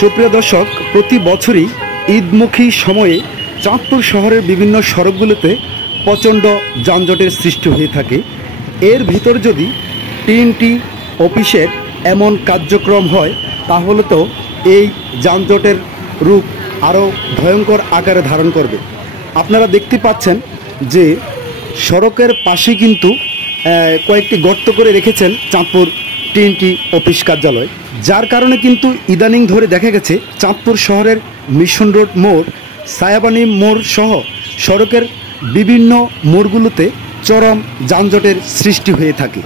সুপ্রিয় দর্শক, প্রতি বছরই ঈদমুখী সময়ে চাঁদপুর শহরের বিভিন্ন সড়কগুলোতে প্রচণ্ড যানজটের সৃষ্টি হয়ে থাকে। এর ভিতর যদি টিএনটি অফিসের এমন কার্যক্রম হয় তাহলে তো এই যানজটের রূপ আরও ভয়ঙ্কর আকারে ধারণ করবে। আপনারা দেখতে পাচ্ছেন যে সড়কের পাশে কিন্তু কয়েকটি গর্ত করে রেখেছেন চাঁদপুর টিএনটি অফিস কার্যালয়, যার কারণে কিন্তু ইদানিং ধরে দেখা গেছে চাঁদপুর শহরের মিশন রোড মোড়, সায়াবানি মোড় সহ সড়কের বিভিন্ন মোড়গুলোতে চরম যানজটের সৃষ্টি হয়ে থাকে।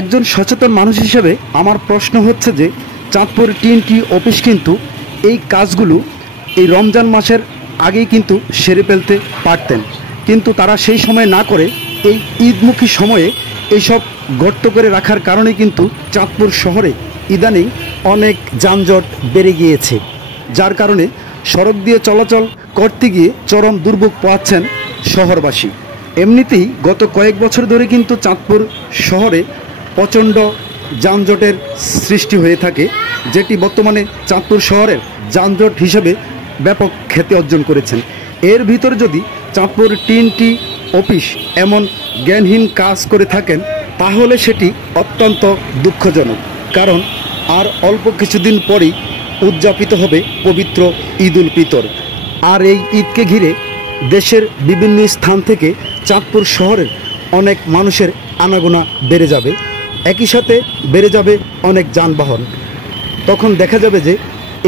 একজন সচেতন মানুষ হিসেবে আমার প্রশ্ন হচ্ছে যে চাঁদপুর টিএনটি অফিস কিন্তু এই কাজগুলো এই রমজান মাসের আগেই কিন্তু সেরে ফেলতে পারতেন, কিন্তু তারা সেই সময় না করে এই ঈদমুখী সময়ে এইসব গর্ত করে রাখার কারণে কিন্তু চাঁদপুর শহরে ইদানিং অনেক যানজট বেড়ে গিয়েছে, যার কারণে সড়ক দিয়ে চলাচল করতে গিয়ে চরম দুর্ভোগ পোহাচ্ছেন শহরবাসী। এমনিতেই গত কয়েক বছর ধরে কিন্তু চাঁদপুর শহরে প্রচণ্ড যানজটের সৃষ্টি হয়ে থাকে, যেটি বর্তমানে চাঁদপুর শহরের যানজট হিসেবে ব্যাপক খ্যাতি অর্জন করেছেন। এর ভিতর যদি চাঁদপুর টিএনটি অফিস এমন জ্ঞানহীন কাজ করে থাকেন তাহলে সেটি অত্যন্ত দুঃখজনক, কারণ আর অল্প কিছুদিন পরেই উদযাপিত হবে পবিত্র ঈদ উল ফিতর। আর এই ঈদকে ঘিরে দেশের বিভিন্ন স্থান থেকে চাঁদপুর শহরের অনেক মানুষের আনাগোনা বেড়ে যাবে, একই সাথে বেড়ে যাবে অনেক যানবাহন। তখন দেখা যাবে যে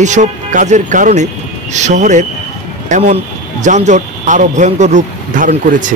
এইসব কাজের কারণে শহরের এমন যানজট আরও ভয়ঙ্কর রূপ ধারণ করেছে।